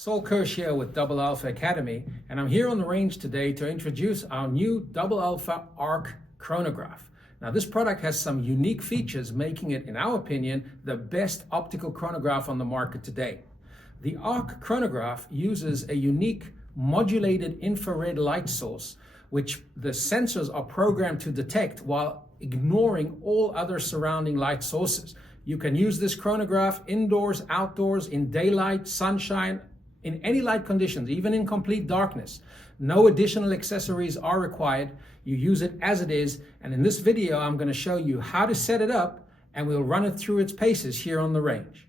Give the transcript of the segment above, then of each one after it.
Saul Kirsch here with Double Alpha Academy, and I'm here on the range today to introduce our new Double Alpha Arc Chronograph. Now, this product has some unique features, making it, in our opinion, the best optical chronograph on the market today. The Arc Chronograph uses a unique modulated infrared light source, which the sensors are programmed to detect while ignoring all other surrounding light sources. You can use this chronograph indoors, outdoors, in daylight, sunshine, in any light conditions, even in complete darkness. No additional accessories are required. You use it as it is, and in this video I'm going to show you how to set it up, and we'll run it through its paces here on the range.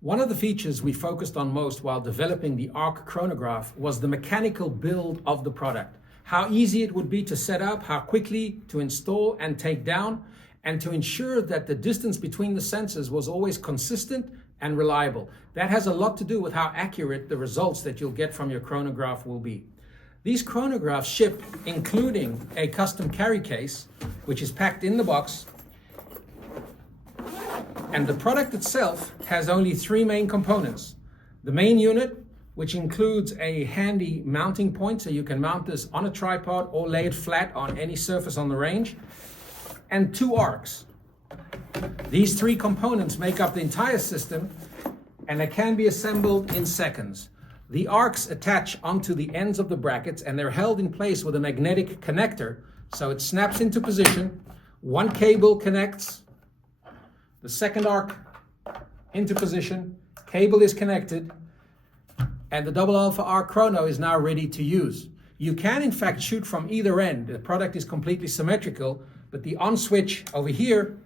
One of the features we focused on most while developing the Arc Chronograph was the mechanical build of the product. How easy it would be to set up, how quickly to install and take down, and to ensure that the distance between the sensors was always consistent and reliable. That has a lot to do with how accurate the results that you'll get from your chronograph will be. These chronographs ship including a custom carry case, which is packed in the box. And the product itself has only three main components. The main unit, which includes a handy mounting point, so you can mount this on a tripod or lay it flat on any surface on the range, and two arcs. These three components make up the entire system, and they can be assembled in seconds. The arcs attach onto the ends of the brackets, and they're held in place with a magnetic connector, so it snaps into position. One cable connects, the second arc into position, cable is connected, and the Double Alpha Arc Chrono is now ready to use. You can in fact shoot from either end. The product is completely symmetrical, but the on switch over here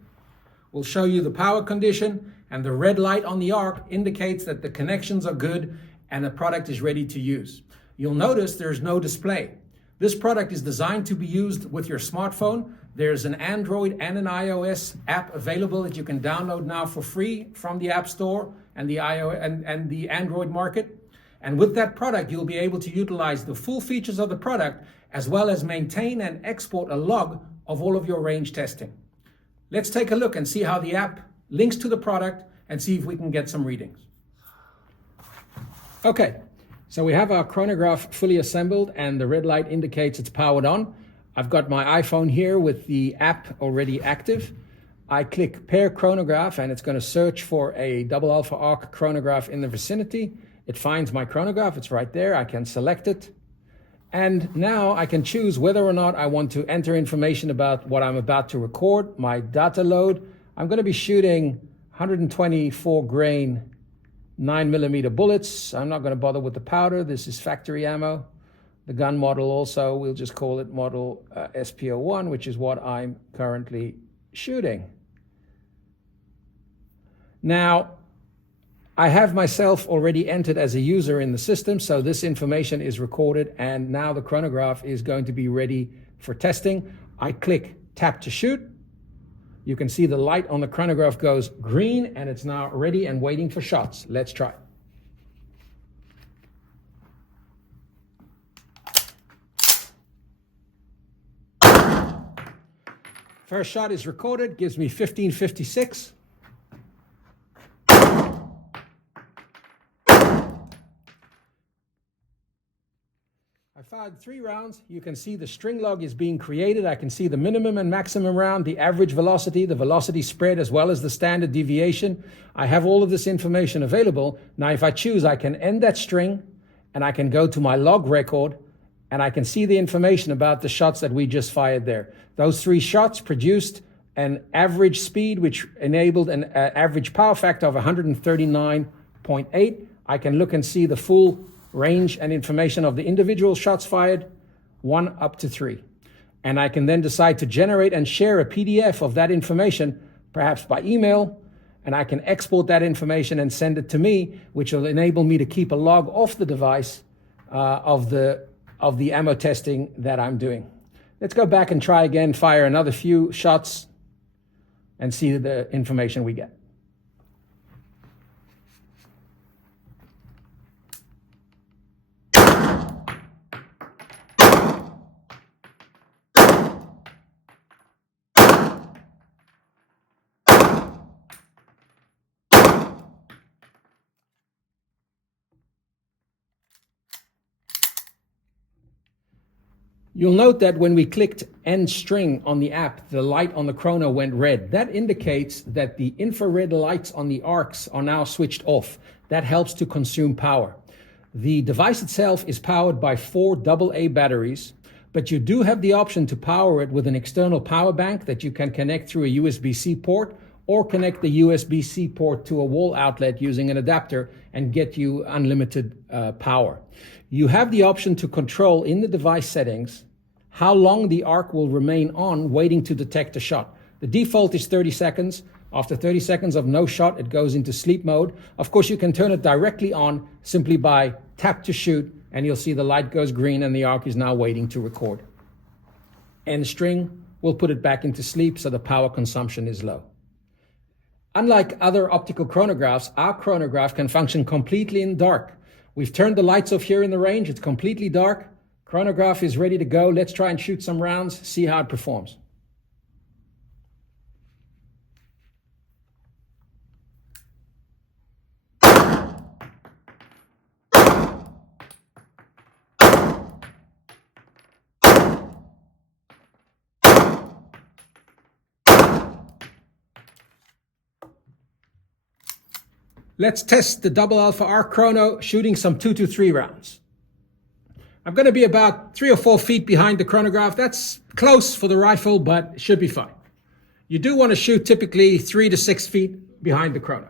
will show you the power condition, and the red light on the arc indicates that the connections are good and the product is ready to use. You'll notice there's no display. This product is designed to be used with your smartphone. There's an Android and an iOS app available that you can download now for free from the App Store and the iOS and the Android market. And with that product, you'll be able to utilize the full features of the product, as well as maintain and export a log of all of your range testing. Let's take a look and see how the app links to the product and see if we can get some readings. Okay, so we have our chronograph fully assembled and the red light indicates it's powered on. I've got my iPhone here with the app already active. I click pair chronograph and it's going to search for a Double Alpha Arc chronograph in the vicinity. It finds my chronograph, it's right there. I can select it. And now I can choose whether or not I want to enter information about what I'm about to record, my data load. I'm going to be shooting 124 grain 9mm bullets. I'm not going to bother with the powder. This is factory ammo. The gun model also, we'll just call it model SP01, which is what I'm currently shooting. Now, I have myself already entered as a user in the system, so this information is recorded, and now the chronograph is going to be ready for testing. I click tap to shoot. You can see the light on the chronograph goes green, and it's now ready and waiting for shots. Let's try. First shot is recorded, gives me 1556. I fired 3 rounds. You can see the string log is being created. I can see the minimum and maximum round, the average velocity, the velocity spread, as well as the standard deviation. I have all of this information available. Now, if I choose, I can end that string and I can go to my log record and I can see the information about the shots that we just fired there. Those 3 shots produced an average speed, which enabled an average power factor of 139.8. I can look and see the full range and information of the individual shots fired, 1 up to 3. And I can then decide to generate and share a PDF of that information, perhaps by email, and I can export that information and send it to me, which will enable me to keep a log off the device of the ammo testing that I'm doing. Let's go back and try again, fire another few shots, and see the information we get. You'll note that when we clicked end string on the app, the light on the chrono went red. That indicates that the infrared lights on the arcs are now switched off. That helps to consume power. The device itself is powered by 4 AA batteries, but you do have the option to power it with an external power bank that you can connect through a USB-C port, or connect the USB-C port to a wall outlet using an adapter and get you unlimited power. You have the option to control in the device settings how long the arc will remain on, waiting to detect a shot. The default is 30 seconds. After 30 seconds of no shot, it goes into sleep mode. Of course, you can turn it directly on simply by tap to shoot, and you'll see the light goes green and the arc is now waiting to record. End string will put it back into sleep, so the power consumption is low. Unlike other optical chronographs, our chronograph can function completely in dark. We've turned the lights off here in the range. It's completely dark. Chronograph is ready to go. Let's try and shoot some rounds, see how it performs. Let's test the double alpha arc chrono, shooting some 2 to 3 rounds. I'm going to be about 3 or 4 feet behind the chronograph. That's close for the rifle, but it should be fine. You do want to shoot typically 3 to 6 feet behind the chrono.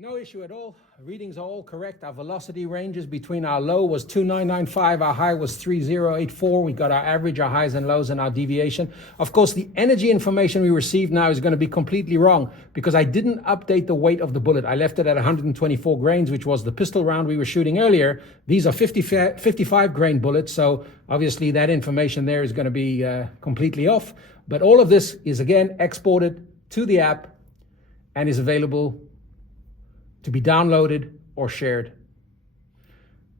No issue at all. Readings are all correct. Our velocity ranges between our low was 2995, our high was 3084. We got our average, our highs and lows, and our deviation. Of course, the energy information we received now is going to be completely wrong because I didn't update the weight of the bullet. I left it at 124 grains, which was the pistol round we were shooting earlier. These are 55 grain bullets, so obviously that information there is going to be completely off. But all of this is again exported to the app and is available to be downloaded or shared.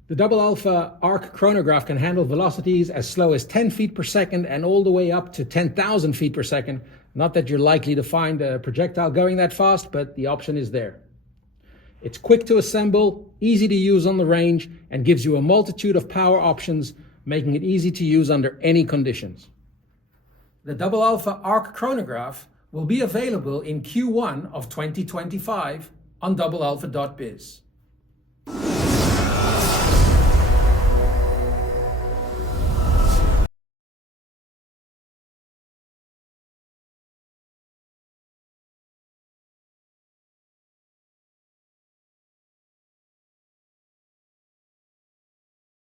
The double alpha arc chronograph can handle velocities as slow as 10 feet per second and all the way up to 10,000 feet per second. Not that you're likely to find a projectile going that fast, but the option is there. It's quick to assemble, easy to use on the range, and gives you a multitude of power options, making it easy to use under any conditions. The double alpha arc chronograph will be available in Q1 of 2025 on doublealpha.biz.